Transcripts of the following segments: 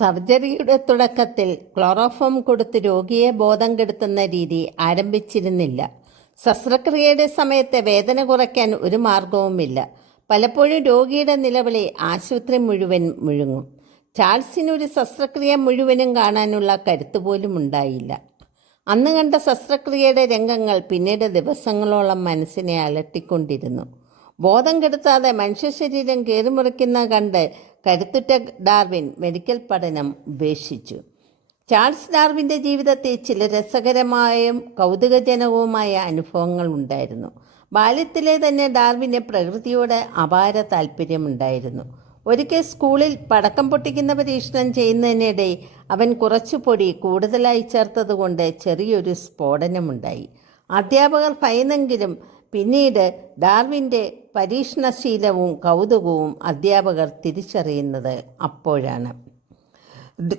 സർജറിയുടെ തുടക്കത്തിൽ ക്ലോറോഫോം കൊടുത്ത് രോഗിയെ ബോധം കെടുത്തുന്ന രീതി ആരംഭിച്ചിരുന്നില്ല. ശസ്ത്രക്രിയയുടെ സമയത്ത് വേദന കുറയ്ക്കാൻ ഒരു മാർഗവുമില്ല. പലപ്പോഴും രോഗിയുടെ നിലവിളി ആശുപത്രി മുഴുവൻ മുഴുങ്ങും. ചാൾസിന് ഒരു ശസ്ത്രക്രിയ മുഴുവനും കാണാനുള്ള കരുത്ത് പോലും ഉണ്ടായില്ല. അന്ന് കണ്ട ശസ്ത്രക്രിയയുടെ രംഗങ്ങൾ പിന്നീട് ദിവസങ്ങളോളം മനസ്സിനെ അലട്ടിക്കൊണ്ടിരുന്നു. ബോധം കെടുത്താതെ മനുഷ്യ ശരീരം കയറിമുറിക്കുന്ന കണ്ട് കരുത്തുറ്റ ഡാർവിൻ മെഡിക്കൽ പഠനം ഉപേക്ഷിച്ചു. ചാൾസ് ഡാർവിന്റെ ജീവിതത്തിൽ ചില രസകരമായും കൗതുകജനകവുമായ അനുഭവങ്ങൾ ഉണ്ടായിരുന്നു. ബാല്യത്തിലെ തന്നെ ഡാർവിന് പ്രകൃതിയോട് അപാര താല്പര്യമുണ്ടായിരുന്നു. ഒരിക്കൽ സ്കൂളിൽ പടക്കം പൊട്ടിക്കുന്ന പരീക്ഷണം ചെയ്യുന്നതിനിടെ അവൻ കുറച്ചു പൊടി കൂടുതലായി ചേർത്തതുകൊണ്ട് ചെറിയൊരു സ്ഫോടനമുണ്ടായി. അധ്യാപകർ ഭയന്നെങ്കിലും പിന്നീട് ഡാർവിന്റെ പരീക്ഷണശീലവും കൗതുകവും അധ്യാപകർ തിരിച്ചറിയുന്നത് അപ്പോഴാണ്.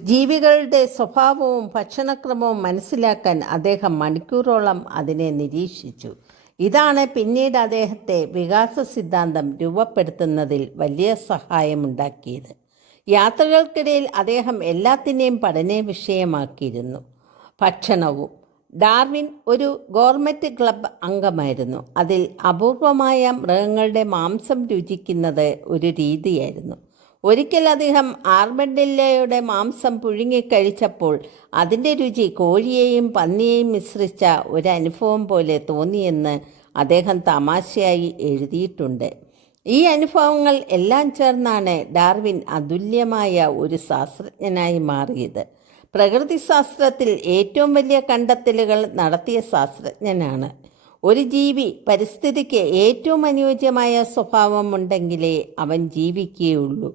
ജീവികളുടെ സ്വഭാവവും ഭക്ഷണക്രമവും മനസ്സിലാക്കാൻ അദ്ദേഹം മണിക്കൂറോളം അതിനെ നിരീക്ഷിച്ചു. ഇതാണ് പിന്നീട് അദ്ദേഹത്തെ വികാസ സിദ്ധാന്തം രൂപപ്പെടുത്തുന്നതിൽ വലിയ സഹായമുണ്ടാക്കിയത്. യാത്രകൾക്കിടയിൽ അദ്ദേഹം എല്ലാത്തിനെയും പഠന വിഷയമാക്കിയിരുന്നു ഭക്ഷണവും ഡാർവിൻ ഒരു ഗോർമെറ്റ് ക്ലബ് അംഗമായിരുന്നു. അതിൽ അപൂർവമായ മൃഗങ്ങളുടെ മാംസം രുചിക്കുന്നത് ഒരു രീതിയായിരുന്നു. ഒരിക്കൽ അദ്ദേഹം ആർബഡില്ലയുടെ മാംസം പുഴുങ്ങിക്കഴിച്ചപ്പോൾ അതിന്റെ രുചി കോഴിയെയും പന്നിയെയും മിശ്രിച്ച ഒരു അനുഭവം പോലെ തോന്നിയെന്ന് അദ്ദേഹം തമാശയായി എഴുതിയിട്ടുണ്ട്. ഈ അനുഭവങ്ങൾ എല്ലാം ചേർന്നാണ് ഡാർവിൻ അതുല്യമായ ഒരു ശാസ്ത്രജ്ഞനായി മാറിയത്. പ്രകൃതിശാസ്ത്രത്തിൽ ഏറ്റവും വലിയ കണ്ടെത്തലുകൾ നടത്തിയ ശാസ്ത്രജ്ഞനാണ്. ഒരു ജീവി പരിസ്ഥിതിക്ക് ഏറ്റവും അനുയോജ്യമായ സ്വഭാവമുണ്ടെങ്കിലേ അവൻ ജീവിക്കുകയുള്ളൂ.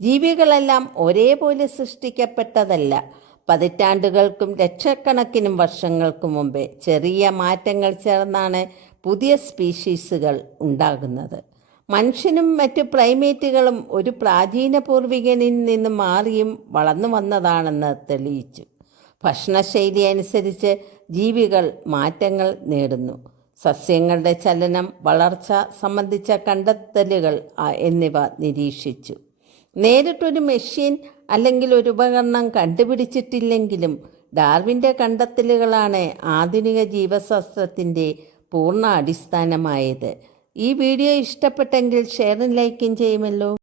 ജീവികളെല്ലാം ഒരേപോലെ സൃഷ്ടിക്കപ്പെട്ടതല്ല. പതിറ്റാണ്ടുകൾക്കും ലക്ഷക്കണക്കിനും വർഷങ്ങൾക്കും മുമ്പേ ചെറിയ മാറ്റങ്ങൾ ചേർന്നാണ് പുതിയ സ്പീഷീസുകൾ ഉണ്ടാകുന്നത്. മനുഷ്യനും മറ്റ് പ്രൈമേറ്റുകളും ഒരു പ്രാചീന പൂർവികനിൽ നിന്ന് മാറിയും വളർന്നു വന്നതാണെന്ന് തെളിയിച്ചു. ഭക്ഷണശൈലി അനുസരിച്ച് ജീവികൾ മാറ്റങ്ങൾ നേടുന്നു. സസ്യങ്ങളുടെ ചലനം വളർച്ച സംബന്ധിച്ച കണ്ടെത്തലുകൾ എന്നിവ നിരീക്ഷിച്ചു. നേരിട്ടൊരു മെഷീൻ അല്ലെങ്കിൽ ഒരു ഉപകരണം കണ്ടുപിടിച്ചിട്ടില്ലെങ്കിലും ഡാർവിന്റെ കണ്ടെത്തലുകളാണ് ആധുനിക ജീവശാസ്ത്രത്തിന്റെ പൂർണ അടിസ്ഥാനമായത്. ഈ വീഡിയോ ഇഷ്ടപ്പെട്ടെങ്കിൽ ഷെയറും ലൈക്കും ചെയ്യുമല്ലോ.